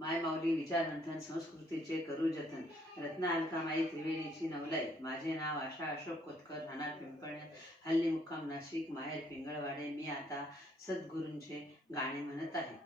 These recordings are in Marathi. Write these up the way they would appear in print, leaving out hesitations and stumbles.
माय माऊली विचार मंथन संस्कृतीचे करू जतन. रत्ना अलकामाई त्रिवेणीची नवलाई. माझे नाव आशा अशोक कोतकर, राहणार पिंपळणे, हल्ली मुक्काम नाशिक, माहेर पिंगळवाडे. मी आता सद्गुरूंचे गाणे म्हणत आहे.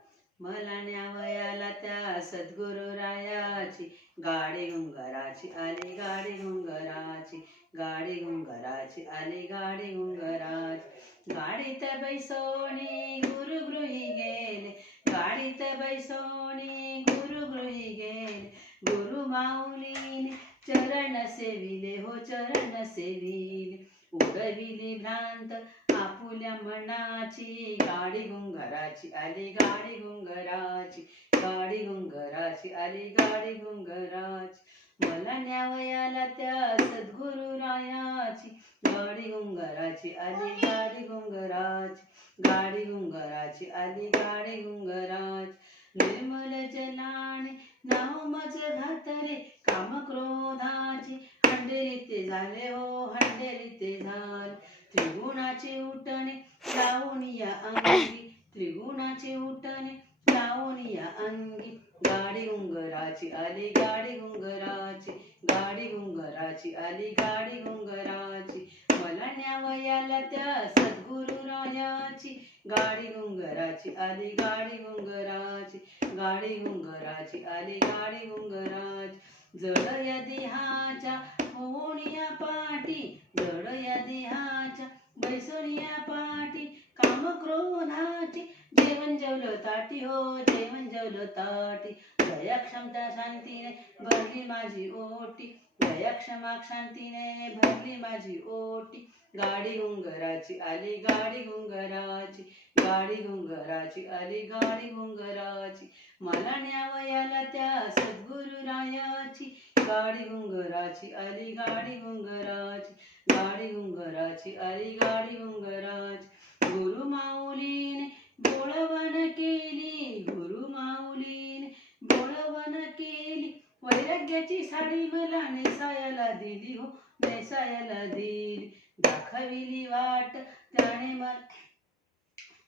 मला न्यावयाला त्या सद्गुरू रायाची, गाडी गुंगराची आली गाडी गुंगराची, गाडी गुंगराची आली गाडी गुंगराची. गाडीत बैसोनी गुरु गृही गेले, गाडीत बैसोनी गुरु गृही गेले. गुरु माऊलीने चरण सेविले, हो चरण सेविले. उडविली भ्रांत आपुल्या मनाची, गाडी गुंगराची आली गाडी गुंगराची, गाडी गुंगराची आली गाडी गुंगराची. मला न्यावयाला त्या सद्गुरू रायाची, गाडी गुंगराची आली गाडी गुंगराची, गाडी गुंगराची आली गाडी गुंगराची. निर्मल जलाने नाव मज घातले, काम क्रोधाची हंडेरी ते झाले, हो हंडेरी ते झाले. त्रिगुणाचे उठणे लावून या अंगी, त्रिगुणाचे उठणे लावून या अंगी. गाडी गुंगराची आली गाडी गुंगराची, गाडी गुंगराची आली गाडी गुंगराची. मला न्यावयाला त्या सद्गुरू रायाची, गाडी गुंगराची आली गाडी गुंगराची, गाडी गुंगराची आली गाडी गुंगराची. जड या देहाच्या होऊनिया पाठी, जड या देहाच्या बैसोनिया पाठी. काम क्रोधाची जेवण जेवलं ताटी, हो जेवण जेवलं ताटी. दया क्षमता शांतीने भरली माझी ओटी, दया क्षमा शांतीने भरली माझी ओटी. गाडी गुंगराची आली गाडी गुंगराची, गाडी गुंगराची आली गाडी गुंगराची. मला न्यावयाला त्या सद्गुरू रायाची, गाडी गुंगराची आली गाडी गुंगराची, गाडी गुंगराची आली गाडी गुंगराची. गुरु माऊलीने बोळवण केली, गुरु माऊलीने बोळवण केली. वैराग्याची साडी मला नेसायला दिली, हो नेसायला दिली. दाखविली वाट त्याने मला,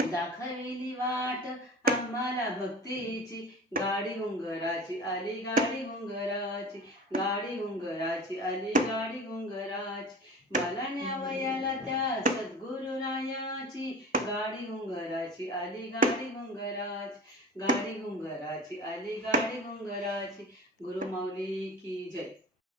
दाखविली वाट आम्हाला भक्तीची. गाडी गुंगराची आली गाडी गुंगराची, गाडी गुंगराची आली गाडी गुंगराची. मला न्यावयाला त्या सद्गुरू रायाची, गाडी गुंगराची आली गाडी गुंगराची, गाडी गुंगराची आली गाडी गुंगराची. गुरु माऊली की जय.